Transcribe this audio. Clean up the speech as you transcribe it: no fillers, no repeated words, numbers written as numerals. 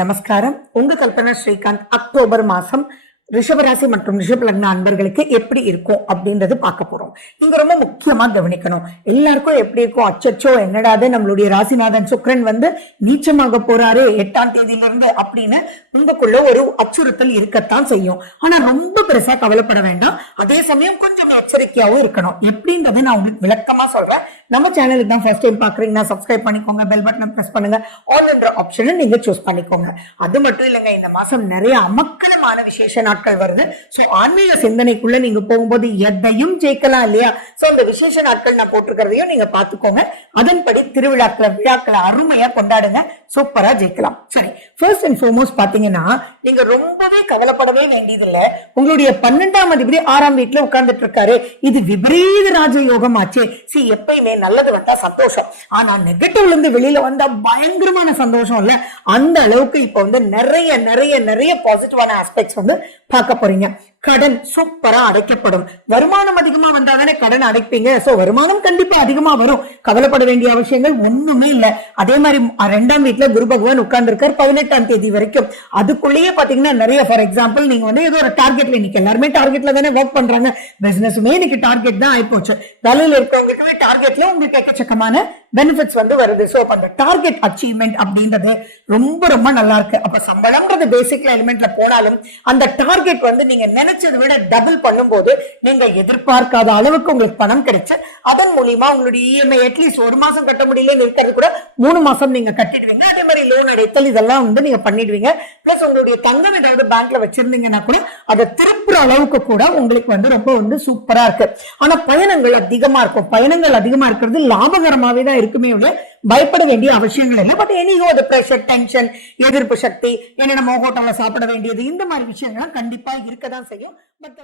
நமஸ்காரம். உங்க கல்பனா ஸ்ரீகாந்த். அக்டோபர் மாசம் ரிஷபராசி மற்றும் ரிஷப லக்ன அன்பர்களுக்கு எப்படி இருக்கும் அப்படின்றது பார்க்க போறோம். நீங்க ரொம்ப முக்கியமா கவனிக்கணும். எல்லாருக்கும் எப்படி இருக்கும், அச்சச்சோ என்னடாது நம்மளுடைய ராசிநாதன் சுக்கிரன் நீச்சமாக போறாரு 8ஆம் தேதியிலிருந்து அப்படின்னு உங்களுக்குள்ள ஒரு அச்சுறுத்தல் இருக்கத்தான் செய்யும். ஆனா ரொம்ப பெருசா கவலைப்பட வேண்டாம். அதே சமயம் கொஞ்சம் எச்சரிக்கையாவும் இருக்கணும். எப்படின்றத நான் உங்களுக்கு விளக்கமா சொல்றேன். நம்ம சேனலுக்கு தான் ஃபர்ஸ்ட் டைம் பாக்குறீங்கன்னா சப்ஸ்கிரைப் பண்ணிக்கோங்க, பெல் பட்டனை பிரஸ் பண்ணுங்க, ஆல் என்ற ஆப்ஷனை நீங்க சூஸ் பண்ணிக்கோங்க. அது மட்டும் இல்லைங்க, இந்த மாசம் நிறைய அமக்கலமான விசேஷ நாட்கள் வருது. சோ ஆன்மீக சிந்தனைக்குள்ள நீங்க போகும்போது எதையும் ஜெயிக்கலாம் இல்லையா? சோ அந்த விசேஷ நாட்கள் நான் போட்டிருக்கிறதையும் நீங்க பாத்துக்கோங்க. அதன்படி விழாக்களை அருமையா கொண்டாடுங்க. சூப்பரா ஜெயிக்கலாம். சரி, ஃபர்ஸ்ட் அண்ட் ஃபார்மோஸ்ட் பாத்தீங்கன்னா நீங்க ரொம்பவே கவலைப்படவே வேண்டியதில்லை. உங்களுடைய 12ஆம் அதிபதி 6ஆம் வீட்டுல உட்கார்ந்துட்டு இருக்காரு. இது விபரீத ராஜயோகம் ஆச்சு. எப்பயுமே நல்லது வந்தா சந்தோஷம், ஆனா நெகட்டிவ்ல இருந்து வெளியில வந்தா பயங்கரமான சந்தோஷம் இல்ல. அந்த அளவுக்கு இப்ப நிறைய நிறைய நிறைய பாசிட்டிவான ஆஸ்பெக்ட்ஸ் பார்க்க போறீங்க. கடன் சூப்பரா அடைக்கப்படும். வருமானம் அதிகமா வந்தாதானே கடன் அடைப்பீங்க. சோ வருமானம் கண்டிப்பா அதிகமா வரும். கவலைப்பட வேண்டிய அவசியங்கள் ஒண்ணுமே இல்ல. அதே மாதிரி 2ஆம் வீட்டுல குரு பகவான் உட்கார்ந்து இருக்காரு 18ஆம் தேதி வரைக்கும். அதுக்குள்ளேயே பாத்தீங்கன்னா நிறைய, ஃபார் எக்ஸாம்பிள் நீங்க ஏதோ ஒரு டார்கெட்ல, இன்னைக்கு எல்லாருமே டார்கெட்ல தானே ஒர்க் பண்றாங்க. பிசினஸுமே இன்னைக்கு டார்கெட் தான் ஆயிப்போச்சு. வேலையில இருக்கவங்களுக்கு டார்கெட்ல உங்களுக்கு எக்கச்சக்கமான பெனிஃபிட்ஸ் வருது. சோ அந்த டார்கெட் அச்சீவ்மெண்ட் அப்படின்றது ரொம்ப ரொம்ப நல்லா இருக்கு. அப்ப சம்பளம்ன்றது பேசிக்ல எலிமெண்ட்ல போனாலும் அந்த டார்கெட் நீங்க நினைச்சதை விட டபுள் பண்ணும்போது நீங்க எதிர்பார்க்காத அளவுக்கு உங்களுக்கு பணம் கிடைச்சு அதன் மூலியமா உங்களுடைய இஎம்ஐ அட்லீஸ்ட் 1 மாசம் கட்ட முடியலன்னு இருக்கிறது கூட 3 மாசம் நீங்க கட்டிடுவீங்க. அதே மாதிரி லோன் அடைத்தல் இதெல்லாம் நீங்க பண்ணிடுவீங்க. பிளஸ் உங்களுடைய தங்கம் ஏதாவது பேங்க்ல வச்சிருந்தீங்கன்னா கூட அதை திருப்புற அளவுக்கு கூட உங்களுக்கு ரொம்ப சூப்பரா இருக்கு. ஆனா பயணங்கள் அதிகமா இருக்கும். பயணங்கள் அதிகமா இருக்கிறது லாபகரமாவே தான் இருக்குமே உள்ள பயப்பட வேண்டிய அவசியங்கள் இல்லை. பட் எனிஹோ அது பிரஷர், டென்ஷன், எதிர்ப்பு சக்தி, நம்ம ஹோட்டல்ல சாப்பிட வேண்டியது, இந்த மாதிரி விஷயங்கள் கண்டிப்பா இருக்கதான் செய்யும். பட்